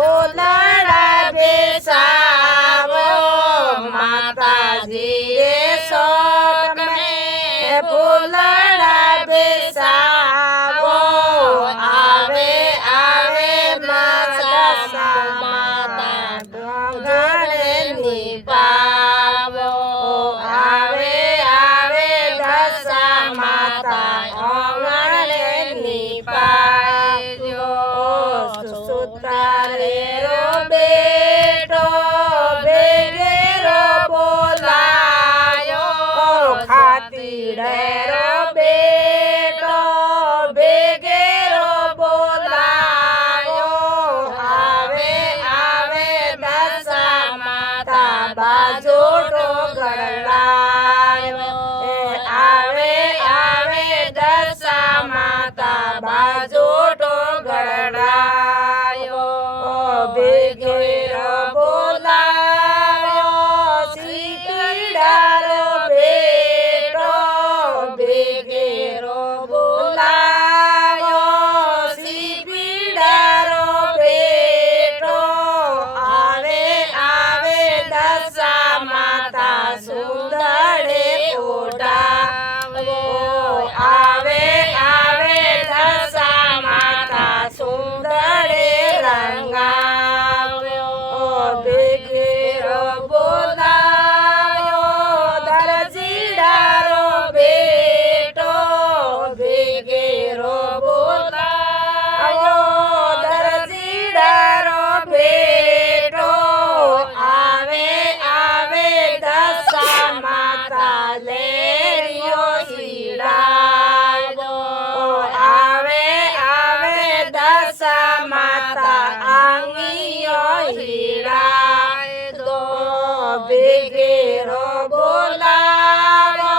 ફૂલડા બેસાવો માતાજી રે સોકને ફૂલડા બેસાવો આવે આવે માતા ઘરે નિભાવો આવે આવે દશા માતા ઘરે નિભાજો સુતારે રો બેટો બેગેરો બોલાયો ખાતીડે રો બેટો બેગેરો બોલાયો આવે આવે દશા માતા બાજોટો ગળલાયો આવે આવે દશા માતા બાજોટો ગળલાયો બેગેરો બોલાયો સીપીડારો બેટો બેગેરો બોલાયો સીપીડારો બેટો આવે આવે દશા માતા સુંદરે ઓઢાવો આવે આવે દશા માતા સુંદરે રંગાવ્યો બેગેરો બોલાયો દરજીડારો બેટો બેગેરો બોલાયો દરજીડારો બેટો આવે આવે દશા માતા લેરિયો સીડાવો આવે આવે દશા માતા આંગીયો હીડાદો બેગેરો બોલાવો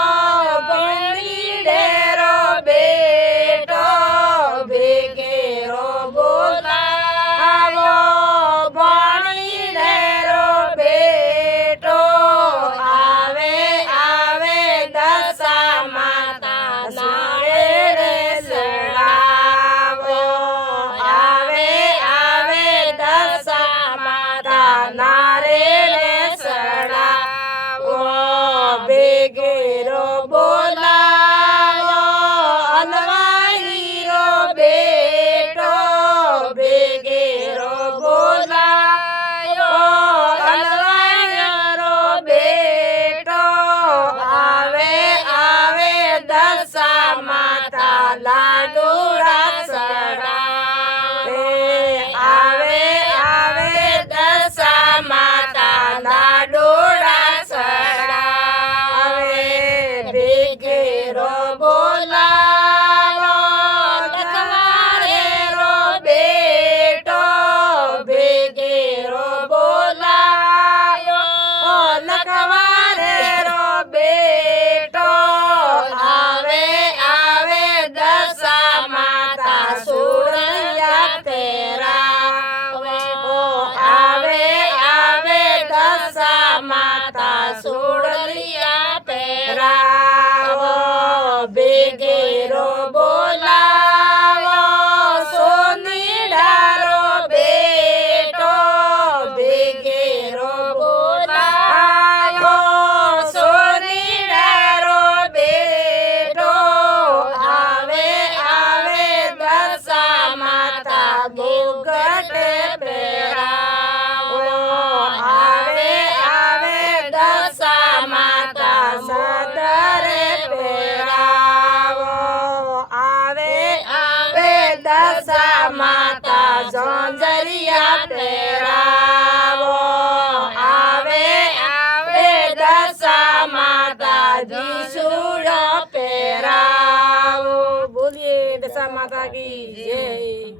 બંદીડેરો બેટો બેગેરો બોલાવો બંદીડેરો બેટો આવે આવે દશા માતા નારેડે સડાવો આવે આવે દશા માતા નારેડે સડાવો બેગેરો બોલાવો અલવાઈરો બેટો બેગેરો બોલાયો અલવાઈરો બેટો આવે આવે દશા માતા લાડુડા સડાવે આવે આવે દશા માતા લાડુડા સડાવે બેગેરો બોલાવો લખવારેરો બેટો બેગેરો બોલાયો લખવારેરો બેટો આવે આવે દશા માતા સુરલિયા પહેરાવે આવે આવે દશા માતા સુરલિયા પહેરાવો બેગેરો બોલાવો સોનીડારો બેટો બેગેરો બોલાવો સોનીડારો બેટો આવે આવે દશા માતા મુગટ પહેરાવો આવે આવે દશા માતા સદરે પહેરાવો આવે આવે દશા માતા ઝંઝરિયા પહેરાવો આવે આવે દશા માતા જીસુડો પહેરાવો બોલીએ દશા માતા કી જય।